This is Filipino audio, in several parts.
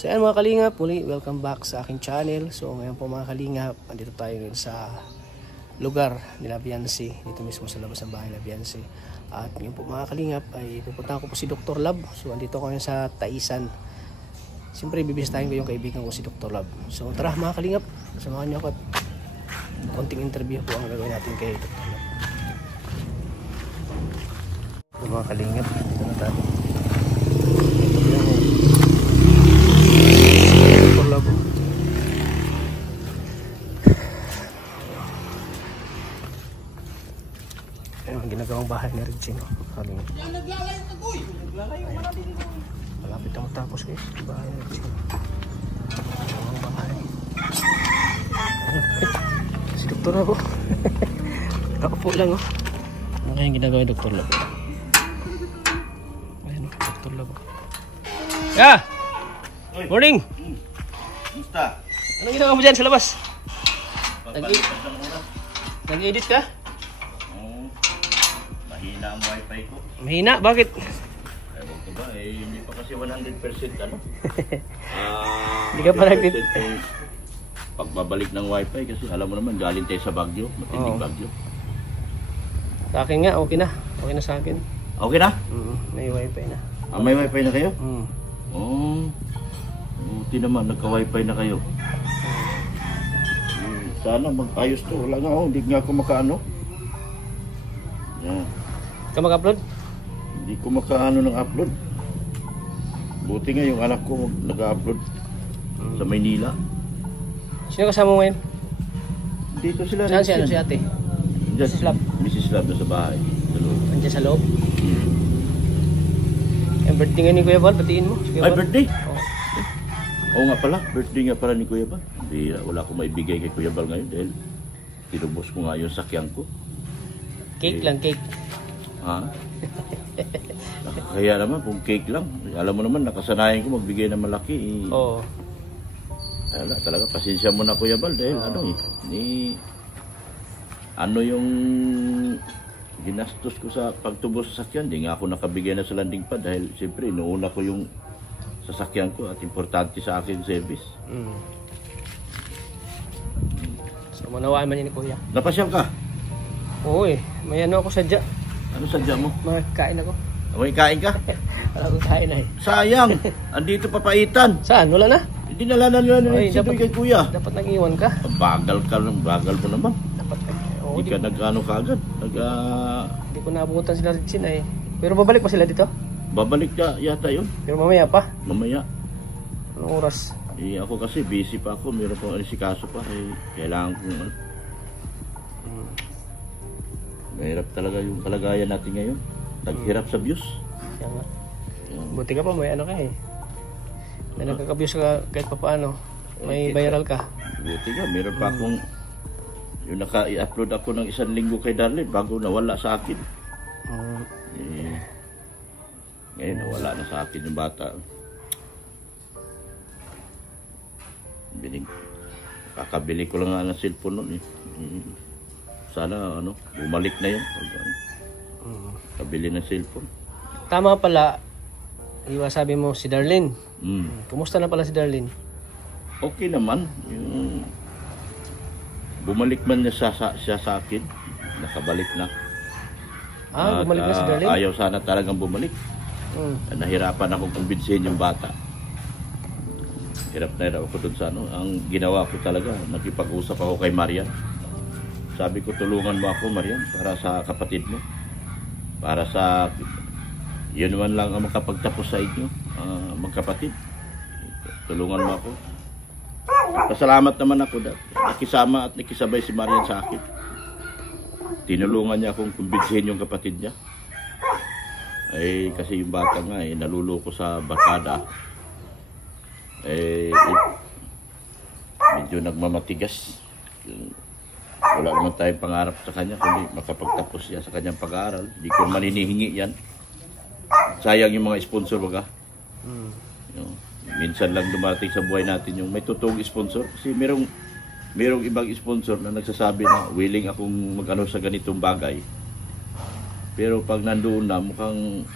So ayan mga kalingap, muli welcome back sa aking channel. So ngayon po mga kalingap, andito tayo ngayon sa lugar ni Labiansi, dito mismo sa labas ng bahay Labiansi. At ngayon po mga kalingap ay pupuntahan ko po si Dr. Lab. So andito ko ngayon sa Taisan. Siyempre bibisitahin ko yung kaibigan ko si Dr. Lab. So tara mga kalingap, samahan niyo ako at konting interview po ang gagawin natin kay Dr. Lab. So, mga kalingap, dito na tayo. Ayun, ginagawang bahay ni Regine. Malapit na matapos guys, bahay ni Regine. Ginagawang bahay. Si Dr. Lab. Nakaupo lang oh. Ano kayang ginagawa ni Dr. Lab? Ayun, Dr. Lab. Yeah! Morning! Musta? Anong ginagawa mo dyan sa labas? Nag-edit ka? Oo. Mahina ang wifi ko. Mahina? Bakit? Ewan ko ba, hindi pa kasi 100% ano? Hindi ka pa nag-edit? Pagbabalik ng wifi kasi alam mo naman, galing tayo sa Baguio. Matinding Baguio. Sa akin nga, okay na. Okay na sa akin. Okay na? May wifi na. May wifi na kayo? Oo. Buti naman, nagka-wifi na kayo. Sana mag-ayos to. Wala nga ako, hindi nga ako makaano. Yan. Ka mag-upload? Hindi ko makaano ng upload. Buti nga yung anak ko nag-upload sa Maynila. Sino kasama mo ngayon? Dito sila. Saan si, si ate? Mrs. Lab. Mrs. Lab na sa bahay. Sa loob. Andiyan sa loob? Yung birthday nga ni Kuya Val, batiin mo. Si Kuya Ay, Val. birthday? Oo. Oo nga pala, birthday nga pala ni Kuya Bal. Hindi, wala akong maibigay kay Kuya Bal ngayon dahil tinubos ko nga yung sakyan ko. Cake lang, cake. Ha? Kaya naman, kung cake lang. Alam mo naman, nakasanayan ko magbigay ng malaki. Oo. Wala, talaga, pasensya mo na Kuya Bal dahil ano yung ginastos ko sa pagtubos sa sakyan. Hindi nga ako nakabigay na sa landing pad dahil siyempre, inuuna ko yung sasakyan ko at importante sa akin service. So manawaan man yun ni Kuya. Napasyal ka? Oo eh, may ano ako sadya. Ano sadya mo? Makakain ako. May kain ka? Wala akong kain na eh. Sayang! Andito papaitan. Saan? Wala na? Hindi nalanan nyo Ay, na kay Kuya. Dapat nag-iwan ka. Bagal ka, bagal mo naman. Dapat Hindi ka nag-ano ka agad. Hindi ko naabutan sila Regine eh. Pero babalik pa sila dito? Babalik ka yata yun. Pero mamaya pa? Mamaya. Anong oras? Ako kasi busy pa ako. Meron pang anisikaso pa. Kailangan kong mahirap talaga yung kalagayan natin ngayon. Taghirap sa views. Kaya nga. Buti ka pa, may ano ka eh. May nagkaka-views ka kahit pa paano. May viral ka. Buti ka, meron pa akong yung naka-i-upload ako ng 1 linggo kay Darlene bago nawala sa akin. Ngayon nawala na sa akin yung bata. Kakabili ko lang nga ng cellphone nun eh. Sana bumalik na yun. Kabili ng cellphone. Tama pala, sabi mo si Darlene. Kumusta na pala si Darlene? Okay naman. Bumalik man niya siya sa akin. Nakabalik na. Bumalik na si Darlene? Ayaw sana talagang bumalik. Nahirapan akong kumbinsihin yung bata. Hirap na hirap ako dun sa Ang ginawa ko talaga, nakipag-usap ako kay Marian. Sabi ko, tulungan mo ako Marian para sa kapatid mo. Para sa yun naman lang ang makapagtapos sa inyo, magkapatid. Tulungan mo ako. Pasalamat naman ako dahil nakisama at nakisabay si Marian sa akin. Tinulungan niya akong kumbinsihin yung kapatid niya. Kasi yung bata nga naluloko sa barkada. Medyo nagmamatigas. Wala naman tayong pangarap sa kanya kundi makapagtapos siya sa kanyang pag-aaral. Hindi ko maninihingi yan. Sayang yung mga sponsor baga. Minsan lang dumating sa buhay natin yung may totoong sponsor. Kasi merong ibang sponsor na nagsasabi na willing akong mag-ano sa ganitong bagay. Pero pag nandoon na, mukhang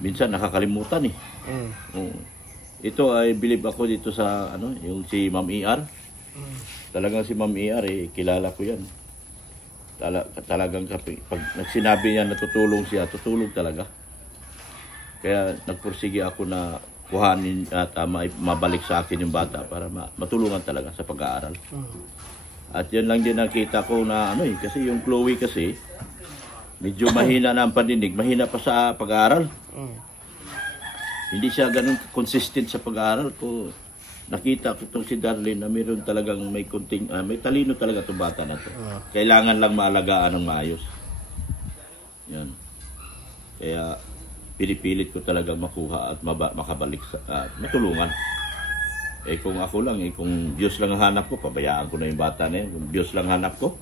minsan nakakalimutan eh. ito ay believe ako dito sa ano, yung si Ma'am ER. Talagang si Ma'am ER kilala ko 'yan. Talagang pag nagsinabi niya na tutulong siya, tutulong talaga. Kaya nagpursige ako na kuhanin at mabalik sa akin yung bata para matulungan talaga sa pag-aaral. At yan lang din nakita ko na kasi yung Chloe kasi medyo mahina na ang pandinig, mahina pa sa pag-aaral. Hindi siya ganun consistent sa pag-aaral ko. Nakita ko itong si Darlene na mayroon talagang may kunting, may talino talaga itong bata na to. Kailangan lang maalagaan ng maayos. Yan. Kaya pinipilit ko talaga makuha at makabalik sa matulungan. Kung ako lang, kung Diyos lang ang hanap ko, pabayaan ko na yung bata na yan. Kung Diyos lang hanap ko,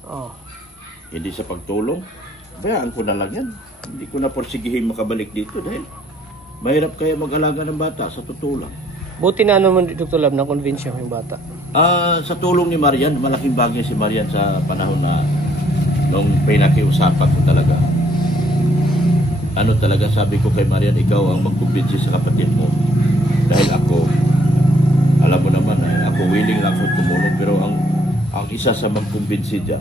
hindi sa pagtulong, pabayaan ko na lang yan. Hindi ko na porsigihin makabalik dito dahil mahirap kaya mag-alaga ng bata sa tutulang. Buti na Dr. Love, na-convince yung bata. Sa tulong ni Marian, malaking bagay si Marian sa panahon na nung pinakiusapan ko talaga. Talaga sabi ko kay Marian, ikaw ang magkumbinsi sa kapatid mo. Dahil ako, alam mo naman, ako willing lang akong tumulong, pero ang isa sa magkumbinsi dyan,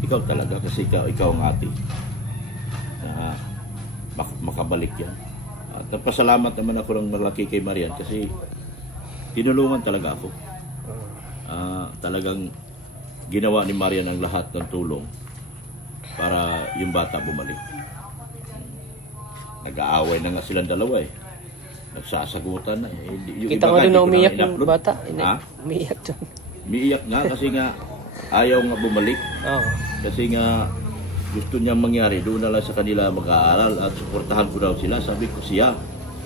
ikaw talaga, kasi ikaw ang ate. Makabalik yan. At nagpasalamat naman ako ng malaki kay Marian kasi tinulungan talaga ako. Talagang ginawa ni Marian ang lahat ng tulong para yung bata bumalik. Nag-aaway na nga silang dalawa nagsasagutan na. Kita mo doon na umiyak yung bata? Umiyak doon. Umiyak nga kasi nga ayaw nga bumalik. Kasi nga gusto niyang mangyari, doon na lang sa kanila mag-aaral at suportahan ko daw sila. Sabi ko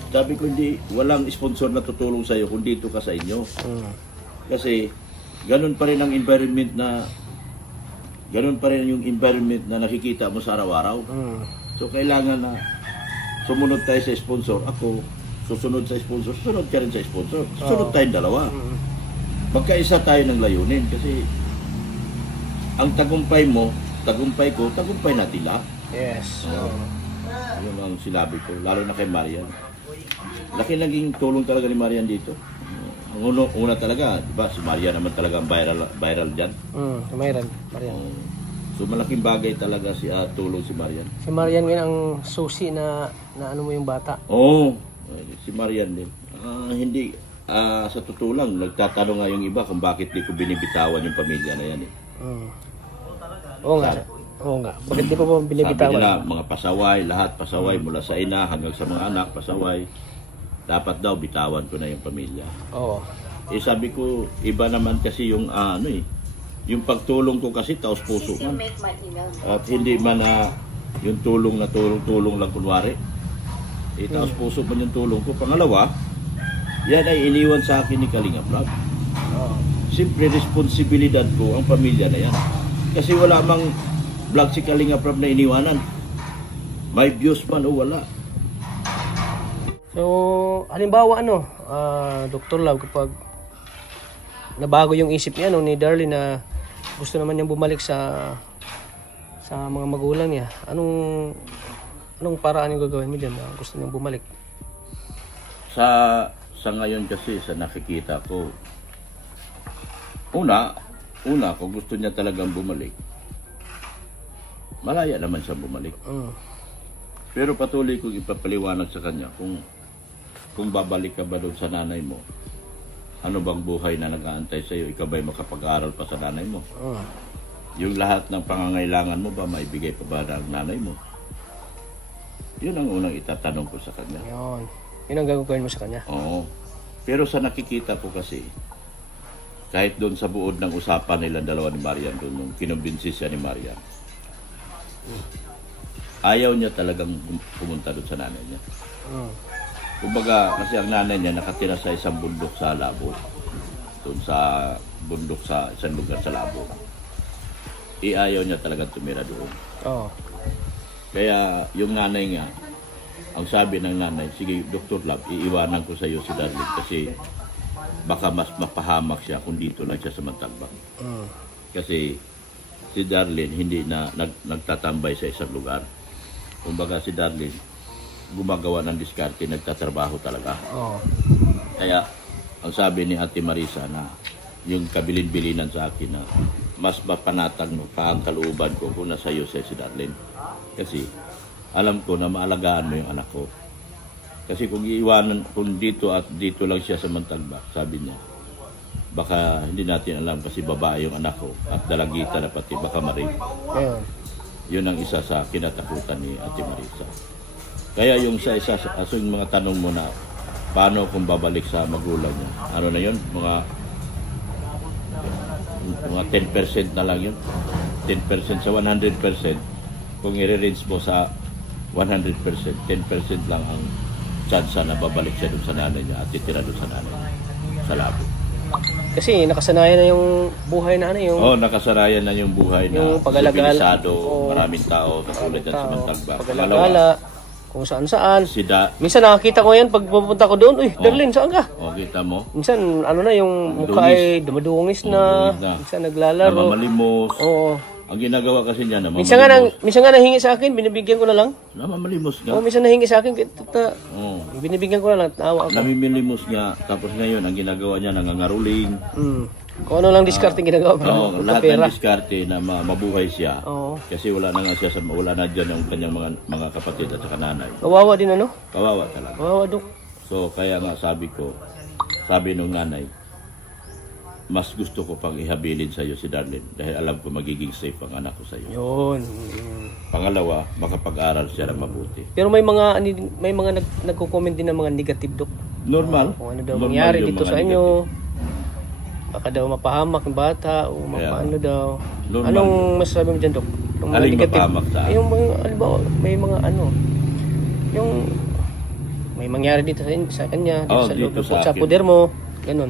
sabi ko hindi, walang sponsor na tutulong sa'yo kung dito ka sa inyo. Kasi ganun pa rin ang environment na nakikita mo sa araw-araw. So kailangan na sumunod tayo sa sponsor. Ako, susunod sa sponsor, susunod ka rin sa sponsor. Susunod tayong dalawa. Magkaisa tayo ng layunin kasi ang tagumpay mo, tagumpay ko, tagumpay natin lahat. Yes. Yun ang sinabi ko, lalo na kay Marian. Laki naging tulong talaga ni Marian dito. Ang una talaga, di ba, si Marian naman talaga ang viral dyan. Marian. So malaking bagay talaga tulong si Marian. Si Marian ngayon ang susi na ano mo yung bata. Si Marian din. Hindi, sa totoo lang, nagtatanong nga yung iba kung bakit di ko binibitawan yung pamilya na yan Oo nga. Bakit di pa po binibitawan? Sabi nila, mga pasaway, lahat pasaway, mula sa ina hanggang sa mga anak, pasaway. Dapat daw bitawan ko na yung pamilya. Sabi ko, iba naman kasi yung yung pagtulong ko kasi taos puso man. At hindi man yung tulong na tulong lang kunwari. Taos puso man yung tulong ko. Pangalawa, yan ay iniwan sa akin ni Kalinga Vlog. Siyempre, responsibilidad ko ang pamilya na yan. Kasi wala mang vlog si Kalinga Prab na iniwanan. May views man o wala. So, halimbawa Dr. Love, kapag nabago yung isip niya ni Darlene na gusto naman niyang bumalik sa mga magulang niya, anong paraan yung gagawin mo dyan na gusto niyang bumalik? Sa ngayon kasi, sa nakikita ko, una, kung gusto niya talagang bumalik, malaya naman siya bumalik. Pero patuloy kong ipapaliwanag sa kanya kung babalik ka ba doon sa nanay mo, ano bang buhay na nag-aantay sa iyo? Ikaw ba'y makapag-aral pa sa nanay mo? Yung lahat ng pangangailangan mo ba, maibigay pa ba ng nanay mo? Yun ang unang itatanong ko sa kanya. Yun ang gagawin mo sa kanya? Oo. Pero sa nakikita ko kasi, kahit doon sa buod ng usapan nilang dalawa ni Marian, doon nung kinumbinsi siya ni Marian, ayaw niya talagang pumunta doon sa nanay niya. Kumbaga, kasi ang nanay niya nakatira sa isang bundok sa Labo. Doon sa bundok sa isang lugar sa Labo. Ayaw niya talagang tumira doon. Kaya yung nanay nga, ang sabi ng nanay, sige Dr. Love, iiwanan ko sa iyo si Darlene kasi baka mas mapahamak siya kung dito lang siya sa Montalban. Kasi si Darlene hindi na nagtatambay sa isang lugar. Kumbaga si Darlene gumagawa ng diskarte, nagtatrabaho talaga. Kaya, ang sabi ni Ate Marisa na yung kabilin-bilinan sa akin na mas mapanatag mo pa ang kalooban ko kung nasa iyo si Darlene. Kasi alam ko na maalagaan mo yung anak ko. Kasi kung iiwanan, kung dito at dito lang siya sa Montalban, sabi niya, baka hindi natin alam kasi babae yung anak ko at dalagita na pati, baka ma-rape. Yun ang isa sa kinatakutan ni Ate Marisa. Kaya yung sa yung mga tanong mo na paano kung babalik sa magulang niya, ano na yun? Mga 10% na lang yun. 10% sa 100%. Kung i-range mo sa 100%, 10% lang ang chance na babalik siya dun sa nanay niya at titira dun sa nanay niya sa labo. Kasi nakasanayan na yung buhay na ano yung... nakasanayan na yung buhay yung na pag-alagala. Maraming tao, katulad yan sa Montalban. Pag-alagala, kung saan-saan. Sida. Minsan nakakita ko yan pag pupunta ko doon, uy, Darlene, saan ka? Kita mo? Minsan, ano na, yung mukha ay dumadungis na. Minsan naglalaro. Namamalimos. Oo. Ang ginagawa kasi niya, minsan nga nahingi sa akin, binibigyan ko na lang. Namamalimos nga. Minsan nahingi sa akin, binibigyan ko na lang, tawa ako. Namimilimos nga, tapos ngayon, ang ginagawa niya, nangangaruling. Kung ano lang diskarte ginagawa para lahat ng diskarte na mabuhay siya. Kasi wala na nga siya, wala na dyan yung kanyang mga kapatid at saka nanay. Kawawa din ano? Kawawa talaga. Kawawa, Dok. So, kaya nga sabi nung nanay, mas gusto ko pang ihabilin sa iyo si Darlene dahil alam ko magiging safe ang anak ko sa iyo. Yun. Pangalawa, makapag-aral siya ng mabuti. Pero may mga nagko-comment din ng mga negative, Dok. Normal. Kung ano daw mangyari dito sa inyo. Baka daw mapahamak yung bata o mapaano daw. Normal. Anong masasabi mo dyan, Dok? Yung aling mapahamak sa akin? Yung may mga yung may mangyari dito sa kanya, dito sa poder mo, ganun.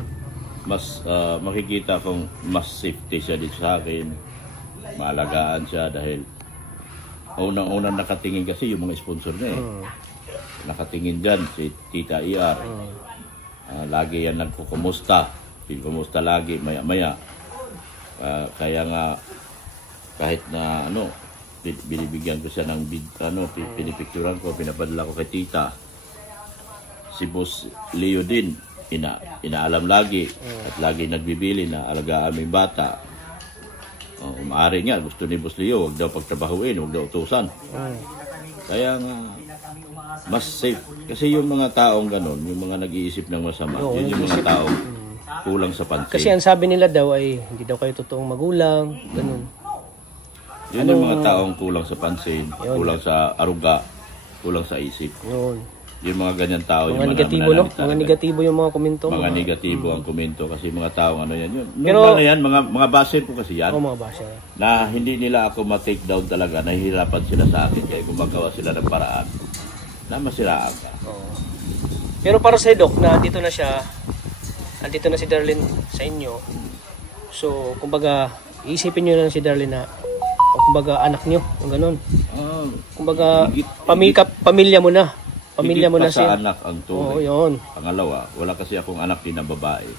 Mas makikita kong mas safety siya dito sa akin. Maalagaan siya dahil unang-unang nakatingin kasi yung mga sponsor niya eh. Nakatingin dyan si Tita ER. Lagi yan nagkukumusta. Kumusta lagi, maya-maya. Kaya nga, kahit na binibigyan ko siya ng pinipicturan ko, pinapadala ko kay Tita. Si Boss Leo din, inaalam lagi at lagi nagbibili na alagaan may bata. Maaari nga, gusto ni Boss Leo, huwag daw pagtrabahuin, huwag daw utusan. Kaya nga, mas safe. Kasi yung mga taong ganon, yung mga nag-iisip ng masama, yun yung mga taong kulang sa pansin. Kasi ang sabi nila daw ay hindi daw kayo totoong magulang, ganun. Yun yung mga taong kulang sa pansin, kulang sa aruga, kulang sa isip. Yung mga ganyan tao, mga negatibo, no? Mga negatibo yung mga komento. Mga negatibo ang komento kasi mga taong ano yan. Pero yan, mga baser ko kasi yan. Mga baser. Na hindi nila ako ma-take down talaga, nahihirapan sila sa akin kaya gumagawa sila ng paraan na masiraan ka. Pero para sa Dok, na andito na siya, andito na si Darlene sa inyo. So, kumbaga, iisipin nyo lang si Darlene na, kumbaga, anak nyo, yung ganun. Kumbaga, pamilya mo na. Pamilya mo na siya. Anak ang turing. Oo, yun. Pangalawa, wala kasi akong anak din na babae.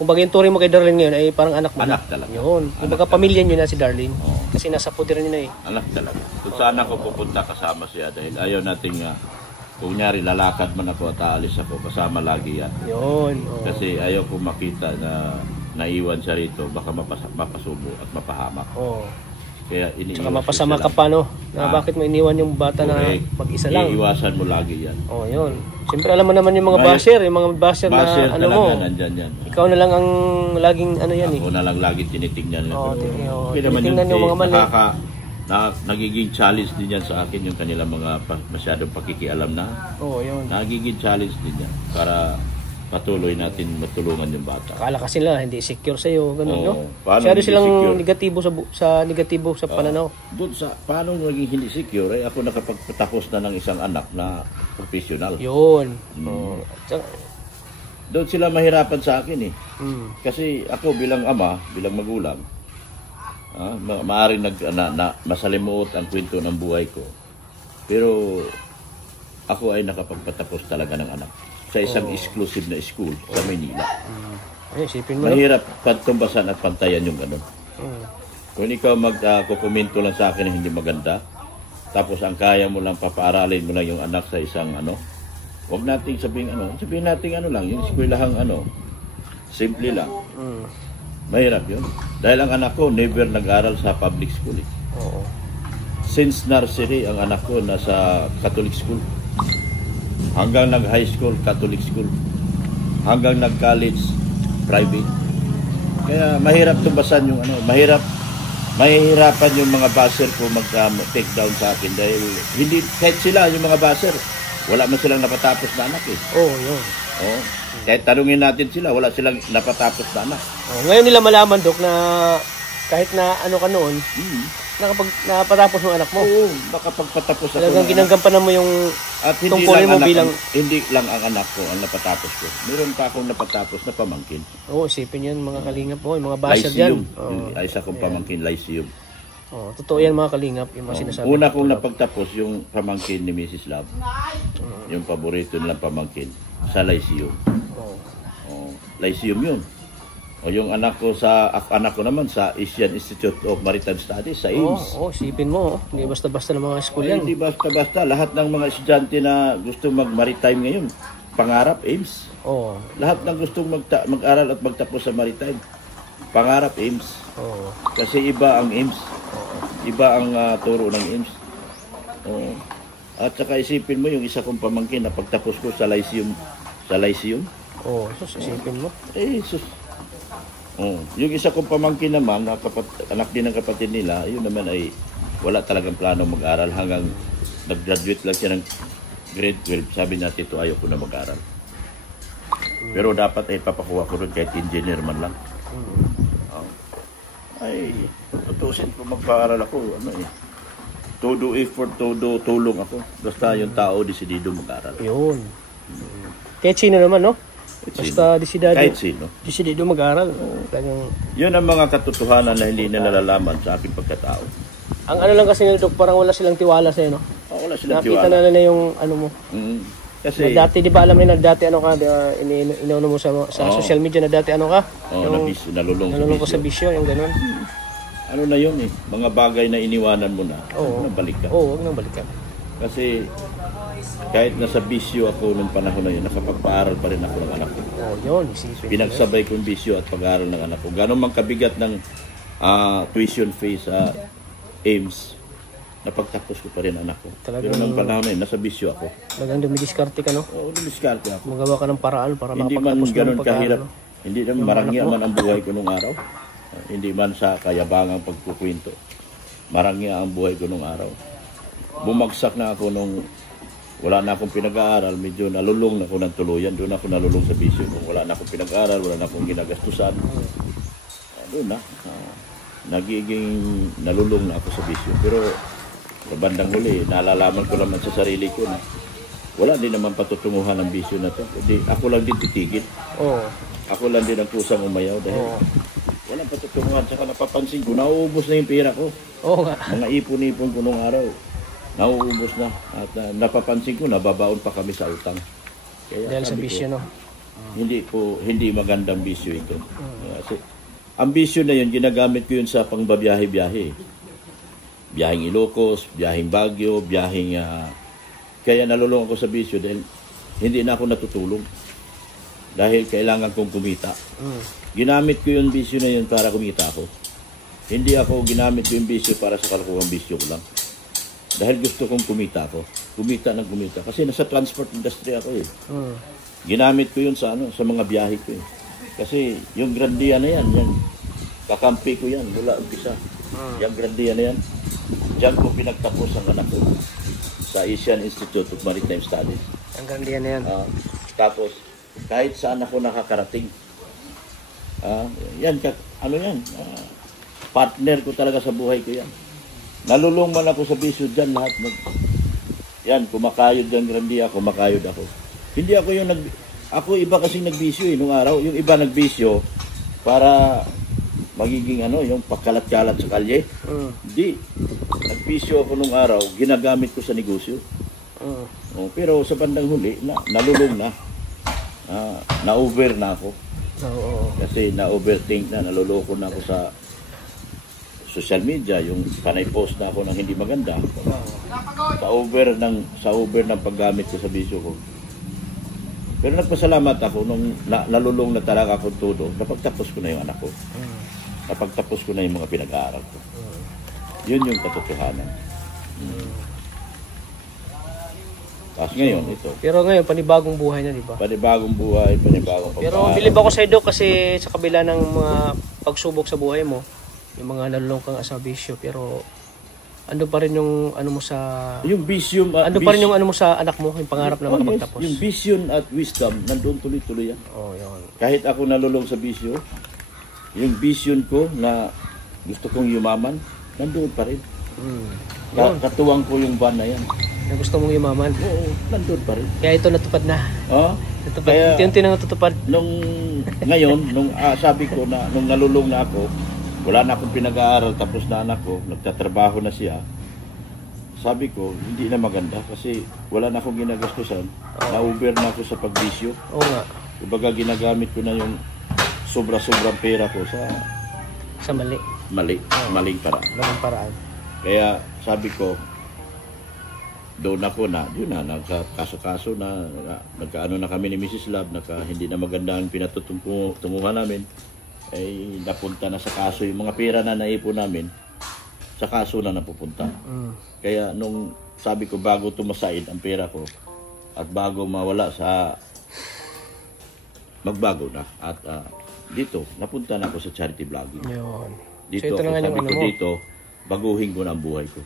Kumbaga, yung turing mo kay Darlene ngayon ay parang anak mo. Anak talaga. Yun. Kumbaga, pamilya nyo na si Darlene. Kasi nasa poder nyo na eh. Anak talaga. Kung saan ako pupunta kasama siya dahil ayaw nating kung nyari, lalakad man ako at aalis ako, kasama lagi yan. Yun. Kasi ayaw ko makita na naiwan siya rito, baka mapasubo at mapahamak. Kaya iniiwas. Saka mapasama ka pa, no? Na bakit mo iniwan yung bata na mag-isa lang? Iiwasan mo lagi yan. Yun. Siyempre alam mo naman yung mga basher na ano mo. Nandyan yan. Ikaw na lang ang laging ano yan Ako na lang laging tinitingnan. Tinitingnan yung mga mali. Nagiging challenge din yan sa akin yung kanilang mga masyadong pakikialam na. Yun. Nagiging challenge din yan para patuloy natin matulungan yung bata. Akala kasi nila hindi secure sa iyo, ganun, no? Masyado silang negatibo sa pananaw. Doon sa paano naging hindi secure, ako nakapagpatapos na ng isang anak na professional. Yun. Doon sila mahirapan sa akin eh. Kasi ako bilang ama, bilang magulang, maaaring masalimuot ang kwento ng buhay ko. Pero ako ay nakapagpatapos talaga ng anak sa isang exclusive na school sa Manila. Mahirap pantumbasan at pantayan yung ganun. Kung ikaw magkukomento lang sa akin na hindi maganda, tapos ang kaya mo lang papaaralin mo lang yung anak sa isang Huwag nating sabihin nating ano lang, yung eskwelahang ano, simple lang. Mahirap yun. Dahil ang anak ko never nag-aral sa public school. Oo. Since nursery, ang anak ko nasa Catholic school. Hanggang nag-high school, Catholic school. Hanggang nag-college, private. Kaya mahirap tumbasan yung ano, mahihirapan yung mga baser ko mag-take down sa akin dahil hindi, kahit sila, yung mga baser, wala man silang napatapos na anak eh. Oo, yun. Oo. Kahit tanungin natin sila, wala silang napatapos na anak. Ngayon nila malaman, Dok, na kahit na ano ka noon, napatapos mo anak mo. Oo, makapagpatapos ako. Talagang ginagampanan mo yung at tungkulin mo bilang... Hindi lang ang anak ko ang napatapos ko. Meron pa akong napatapos na pamangkin. Oo, isipin yan mga kalingap po, yung mga basher dyan. Ay, isa kong pamangkin, Lyceum. Totoo yan mga kalingap, yung mga sinasabi. Una kong napagtapos yung pamangkin ni Mrs. Love. Yung paborito nilang pamangkin sa Lyceum. Lyceum yun. O yung anak ko naman sa Asian Institute of Maritime Studies sa AIMS. Isipin mo, hindi basta-basta ng mga school yan. Hindi basta-basta. Lahat ng mga estudyante na gusto mag-maritime ngayon, pangarap AIMS. Lahat ng gustong mag-aral at magtapos sa maritime, pangarap AIMS. Kasi iba ang AIMS. Iba ang turo ng AIMS. At saka isipin mo yung isa kong pamangkin na pagtapos ko sa Lyceum. Isipin mo. Sus. Yung isa kong pamangkin naman, anak din ng kapatid nila, yun naman ay wala talagang plano mag-aral hanggang nag-graduate lang siya ng grade 12. Sabi niya, Tito, ayoko na mag-aral. Pero dapat ay papakuha ko rin kahit engineer man lang. Ay, tutusin ko magpa-aral ako. Todo effort, todo tulong ako. Basta yung tao desidido mag-aral. Yun. Kahit sino naman, no? Basta kahit sino. Desidido mag-aral. Yun ang mga katotohanan na hindi na nalalaman sa aking pagkatao. Ang ano lang kasi nito, parang wala silang tiwala sa'yo, no? Wala silang tiwala. Nakita na yung ano mo. Kasi dati, di ba alam nila, dati ano ka, inauna mo sa social media na dati ano ka? Nalulong ko sa bisyo, yung gano'n. Ano na yun eh, mga bagay na iniwanan mo na, huwag nang balikan. Huwag nang balikan. Kasi kahit nasa bisyo ako nung panahon na yun, nakapagpaaral pa rin ako ng anak ko. Yun, isipin. Pinagsabay ko yung bisyo at pag-aaral ng anak ko. Gano'n mang kabigat ng tuition fee sa AIMS, napagtapos ko pa rin anak ko. Pero nung panahon na yun, nasa bisyo ako. Talagang dumidiskarte ka, no? Oo, dumidiskarte ako. Magawa ka ng paraan para hindi man gano'n kahirap. Hindi naman marangya man ang buhay ko nung araw. Hindi man sa kayabangang pagkukwento. Marangya ang buhay ko nung araw. Bumagsak na ako nung wala na akong pinag-aaral, medyo nalulong na ako ng tuluyan. Doon ako nalulong sa bisyo. Kung wala na akong pinag-aaral, wala na akong ginagastusan. Doon na. Nagiging nalulong na ako sa bisyo. Pero sa bandang huli, nalalaman ko naman sa sarili ko na wala din naman patutunguhan ng bisyo na to. Ako lang din titigil. Ako lang din ang kusang umayaw dahil walang patutunguhan. Saka napapansin ko, nauubos na yung pera ko. Mga ipon-ipon ko nung araw. Nauubos na at napapansin ko nababaon pa kami sa utang. Kaya dahil sa bisyo, no? Hindi magandang bisyo ito. Kasi ang bisyo na yun, ginagamit ko yun sa pangbabiyahe-biyahe. Biyaheng Ilocos, biyaheng Baguio, biyaheng... kaya nalulong ako sa bisyo dahil hindi na ako natutulong. Dahil kailangan kong kumita. Ginamit ko yung bisyo na yun para kumita ako. Hindi ako ginamit ko yung bisyo para sa kalukang bisyo ko lang. Dahil gusto kong kumita ako. Kumita. Kasi nasa transport industry ako eh. Ginamit ko yun sa mga biyahe ko eh. Kasi yung Grandia na yan, kakampi ko yan, mula umpisa. Yung Grandia na yan, diyan ko pinagtapos ang anak ko sa Asian Institute of Maritime Studies. Ang Grandia na yan. Tapos, kahit saan ako nakakarating. Partner ko talaga sa buhay ko yan. Nalulong man ako sa bisyo dyan, lahat kumakayod ng Grandia, kumakayod ako. Hindi ako ako iba kasing nagbisyo nung araw. Yung iba nagbisyo para magiging yung pagkalat-kalat sa kalye. Hindi. Nagbisyo ako nung araw, ginagamit ko sa negosyo. Pero sa bandang huli, nalulong na. Na-over na ako. Kasi na-overthink na, naluloko na ako sa social media, yung panay post na ako ng hindi maganda. Sa over ng paggamit ko sa bisyo ko. Pero nagpasalamat ako nung nalulong na talaga ako todo, napagtapos ko na yung anak ko. Napagtapos ko na yung mga pinag-aaral ko. Yun yung katotohanan. Tapos ngayon ito. Pero ngayon, panibagong buhay na, di ba? Panibagong buhay, panibagong pag-aaral. Pero bilib ako sa Dok kasi sa kabila ng mga pagsubok sa buhay mo, yung mga nalulong kang sa bisyo, pero ano pa rin yung ano mo sa... Yung vision... ano pa rin yung ano mo sa anak mo, yung pangarap na makapagtapos? Yes. Yung vision at wisdom, nandun tuloy-tuloy yan. Yun. Kahit ako nalulong sa bisyo, yung vision ko na gusto kong yumaman, nandun pa rin. Katuwang ko yung van na yan. Na gusto mong yumaman? Oo, nandun pa rin. Kaya ito natupad na. Natupad. Kaya, ito yung natutupad. Ngayon, sabi ko na, nung nalulong na ako, wala na akong pinag-aaral, tapos na anak ko, nagtatrabaho na siya. Sabi ko, hindi na maganda kasi wala na akong ginagastusan. Na-over na ako sa pagbisyo. Oo nga. Kumbaga ginagamit ko na yung sobra-sobrang pera ko sa maling paraan. Maling paraan. Kaya sabi ko, doon ako nagkakaso-kaso na, nagkaano na kami ni Mrs. Love, hindi na maganda ang pinatutunguhan namin. Ay napunta na sa kaso yung mga pera na naipon namin, sa kaso na napupunta. Kaya nung sabi ko bago tumasaid ang pera ko at bago mawala sa magbago na at dito napunta na ako sa charity vlogging. Yun. Dito so, ito ako, na sabi ko dito baguhin ko na ang buhay ko.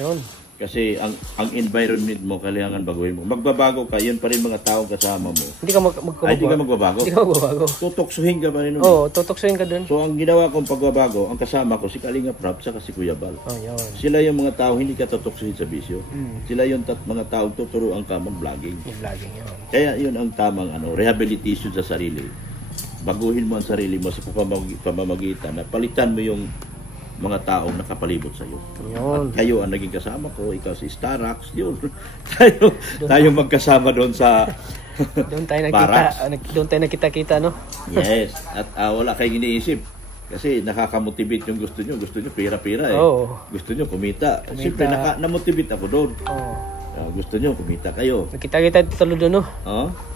Yun. Kasi ang environment mo, kailangan baguhin mo. Magbabago ka, yun pa rin mga taong kasama mo. Hindi ka magbabago. Hindi ka magbabago? Hindi ka magbabago. Tutoksuhin ka pa rin. Oo, tutoksuhin ka dun. So, ang ginawa kong pagbabago, ang kasama ko, si Kalinga Prab, saka si Kuya Bal. Yun. Sila yung mga tao hindi ka tutoksuhin sa bisyo. Sila yung mga taong tuturuan ka mag-vlogging. Vlogging, yun. Kaya yun ang tamang rehabilitation sa sarili. Baguhin mo ang sarili mo sa pamamagitan na palitan mo yung mga taong nakapalibot sa iyo. At kayo ang naging kasama ko, ikaw si Starax, yun. tayo magkasama doon sa doon tayo nakita, doon tayo nakita-kita, no? Yes. At wala kayong iniisip. Kasi nakaka-motivate yung gusto nyo. Gusto nyo pira-pira eh. Gusto nyo kumita. Siyempre na-motivate ako doon. Gusto nyo kumita kayo. Nagkita-kita talo doon, no?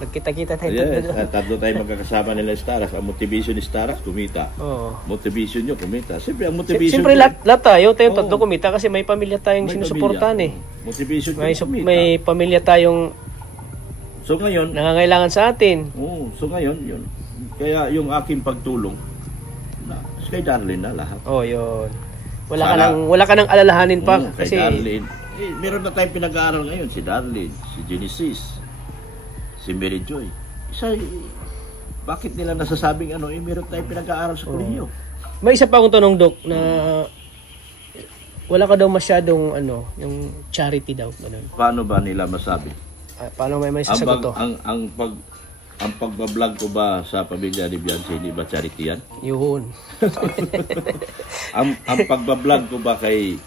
Nagkita-kita tayo doon. Yes. Tatlo tayo magkakasama nila Starax. Ang motivation ni Starax, kumita. Motivation nyo, kumita. Siyempre, ang motivation... Siyempre, lahat tayo, tayong tatlo kumita kasi may pamilya tayong sinusuportahan eh. Motivation nyo, kumita. May pamilya tayong nangangailangan sa atin. So ngayon, yun. Kaya yung aking pagtulong, kay Darlene na lahat. Yun. Wala ka nang alalahanin pa. Kay Darlene. Meron na tayong pinag-aaral ngayon, si Darlene, si Genesis, si Mary Joy. Bakit nila nasasabing meron tayong pinag-aaral sa kolehiyo? May isa pa akong tanong, Dok, na wala ka daw masyadong yung charity daw. Ganun. Paano ba nila masabi? Paano may sasagot to? Ang pagbablog ko ba sa pamilya ni Beyonce, hindi ba charity yan? Yun. ang pagbablog ko ba kay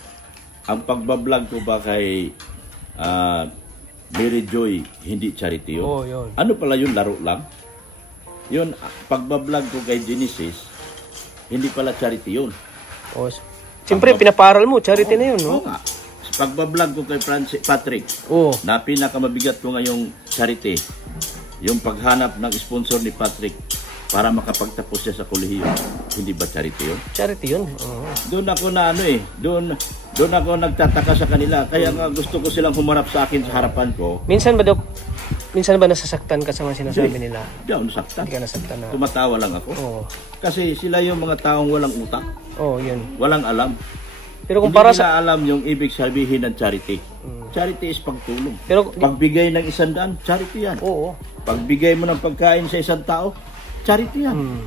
Mary Joy, hindi charity yun? Yun. Ano pala yun, laro lang? Yun, pagbablog ko kay Genesis, hindi pala charity yun. Siyempre, pinaparal mo, charity na yun, no? Oo nga. Pagbablog ko kay Patrick, na pinakamabigat ko ngayong charity, yung paghanap ng sponsor ni Patrick para makapagtapos siya sa kolehiyo, hindi ba charity yun? Charity yun. Doon ako doon ako nagtataka sa kanila. Kaya nga gusto ko silang humarap sa akin sa harapan ko. Minsan ba nasasaktan ka sa mga sinasabi nila? Hindi ako nasaktan. Hindi ka nasaktan na. Tumatawa lang ako. Kasi sila yung mga taong walang utak. Yun. Walang alam. Pero kung hindi nila alam yung ibig sabihin ng charity. Charity is pagtulong. Pero pagbigay ng 100, charity yan. Pagbigay mo ng pagkain sa isang tao, charity yan.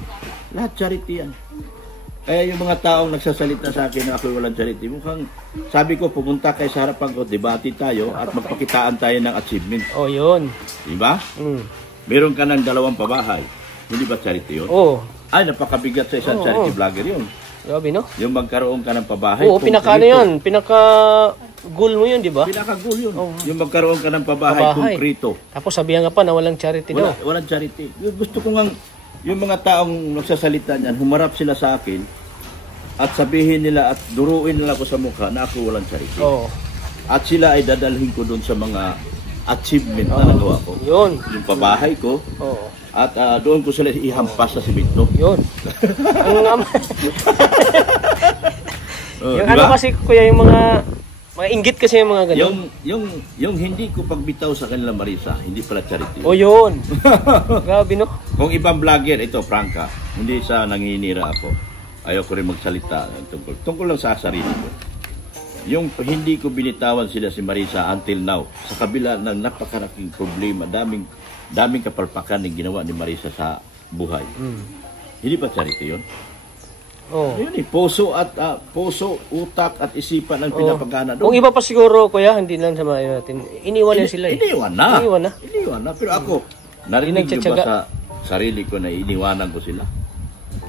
Lahat charity yan. Kaya yung mga taong nagsasalita sa akin na ako walang charity, mukhang sabi ko, pumunta kayo sa harapan ko, debate tayo at magpakitaan tayo ng achievement. Yun. Diba? Meron ka ng 2 pabahay. Hindi ba charity yun? Ay, napakabigat sa isang charity vlogger yun. Grabe, no? Yung magkaroon ka ng pabahay. Yun. Pinaka-goal mo yun, di ba? Pinaka-goal yun. Yung magkaroon ka ng pabahay konkreto. Tapos sabihan ka pa na walang charity daw. Walang charity. Gusto ko nga yung mga taong nagsasalita niyan, humarap sila sa akin at sabihin nila at duruin nila ko sa mukha na ako walang charity. At sila ay dadalhin ko doon sa mga achievement na nagawa ko. Yun. Yung pabahay ko, Oo. at doon ko sila ihampas sa simento. Yun. Ang yung Diba? ano kasi kuya, yung mga inggit kasi yung mga ganun. Yung hindi ko pagbitaw sa kanila, Marisa, hindi pala charity. O yun. Grabe no. Kung ibang vlogger, ito, Franca, hindi sa nanginira ako. Ayaw ko rin magsalita tungkol lang sa sarili ko. Yung hindi ko binitawan sila si Marisa until now, sa kabila ng napakalaking problema, daming kapalpakan na ginawa ni Marisa sa buhay. Hindi pa charity yun? Oh. Yun eh, puso, utak at isipan ang pinapagana doon. Kung iba pa siguro, kuya, hindi lang sa mga natin. Iniwan na sila eh. Iniwan na. Pero ako, narinig ko ba sa sarili ko na iniwanan ko sila?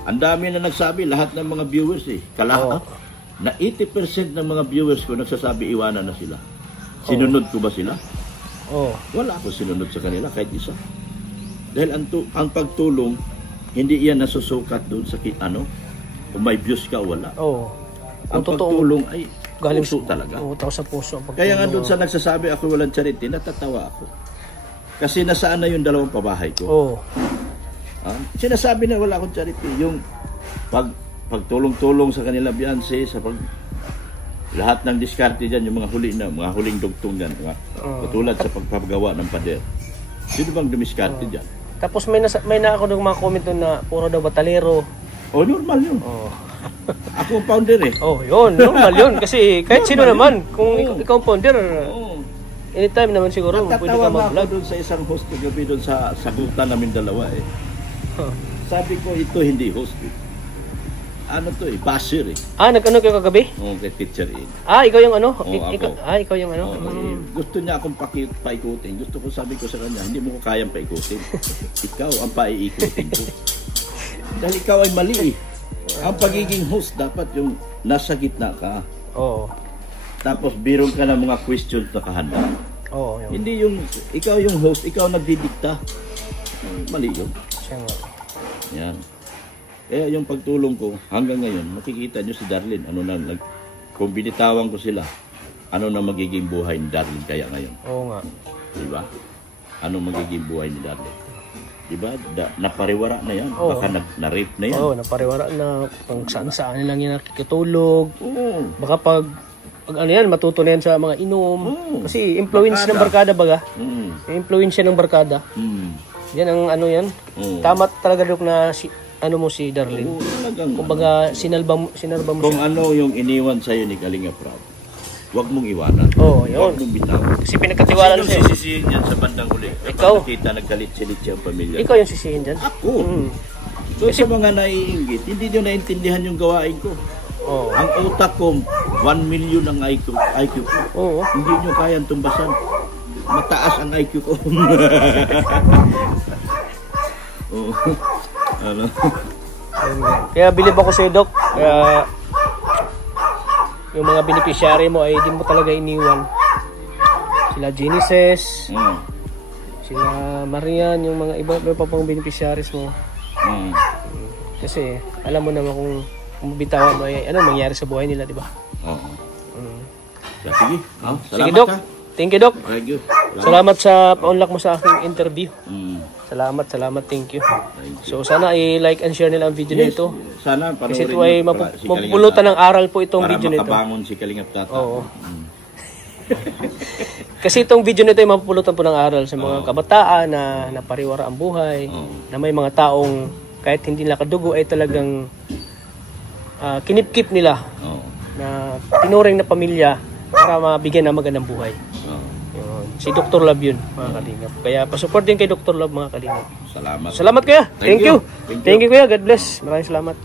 Ang dami na nagsabi, lahat ng mga viewers eh. Na 80% ng mga viewers ko nagsasabi iwanan na sila. Sinunod ko ba sila? Wala ako sinunod sa kanila kahit isa. Dahil ang pagtulong, hindi yan nasusukat doon sa kung may views ka o wala. Ang pagtulong ay galing puso talaga. Tao sa puso. Kaya nga doon sa nagsasabi ako walang charity, natatawa ako. Kasi nasaan na yung dalawang pabahay ko. Sinasabi na wala akong charity. Yung pagtulong-tulong sa kanila, Beyonce, sa lahat ng diskarte dyan, yung mga huling dugtong dyan, katulad sa pagpapagawa ng pader. Sino bang dumiskarte dyan? Tapos may na ako ng mga comment doon na puro daw batalero. Normal yun. Ako ang founder eh. Yun, normal yun. Kasi kahit sino naman, kung ikaw ang founder, anytime naman siguro, pwede ka mag-vlog. Ako doon sa isang host kagabi doon sa sagutan namin dalawa eh. Sabi ko, ito hindi host eh. Ano to eh, basher eh. Nag-ano kayo kagabi? Kay teacher eh. Ikaw yung ano? Ako. Ikaw yung ano? Gusto niya akong paikutin. Gusto ko, sabi ko sa kanya, hindi mo ko kayang paikutin. Ikaw ang paiikutin ko. Dahil ikaw ay mali eh. Ang pagiging host dapat yung nasa gitna ka. Tapos biron ka ng mga questions na kahanda. Yun. Hindi yung ikaw yung host, ikaw nagdidikta. Mali yun. Yan. Kaya yung pagtulong ko hanggang ngayon, makikita nyo si Darlene, kung binitawan ko sila, ano na magiging buhay ni Darlene kaya ngayon? Nga. Diba? Ano magiging buhay ni Darlene? Diba? Napariwara na yan. Baka na-rape na yan. Napariwara na kung saan-saan lang yan nakikitulog. Baka pag ano yan, matuto na yan sa mga inom. Kasi influence ng barkada baga. Influence ng barkada. Yan ang ano yan. Tama talaga Dok na si Darlene. Kumbaga sinalba mo kung siya. Ano yung iniwan sa'yo ni Kalinga Prab, huwag mong iwanan. Yun. Huwag mong bitawan. Kasi pinagkatiwala na sa'yo. Sino sisisihin yan sa bandang huli? Ikaw. Nakita nagkalit-silit siyang pamilya. Ikaw yung sisihin dyan? Ako. So sa mga naiinggit, hindi nyo naintindihan yung gawain ko. Ang utak ko, 1 million ang IQ ko. Hindi nyo kayang tumbasan. Mataas ang IQ ko. Kaya bilib ako sa Dok. Kaya yung mga beneficiary mo ay di mo talaga iniwan. Sila Genesis, sila Marian, yung mga iba pa pang beneficiaries mo. Kasi alam mo naman kung bitawan mo ay ano mangyari sa buhay nila, di ba? Sige. Sige Dok. Thank you Dok. Thank you. Salamat sa paunlak mo sa aking interview. Salamat, thank you. So sana i-like and share nila ang video nito. Sana panoorin. Kasi ito ay mapupulutan ng aral po itong video nito. Para makabangon si Kalingap Tata. Kasi itong video nito ay mapupulutan po ng aral sa mga kabataan na napariwara ang buhay, na may mga taong kahit hindi nila kadugo ay talagang kinip-kip nila na tinuring na pamilya para mabigyan ng magandang buhay. Si Dr. Love yun, mga kalingap. Kaya pasupport din kay Dr. Love, mga kalingap. Salamat. Salamat kuya. Thank you. Thank you kuya. God bless. Maraming salamat.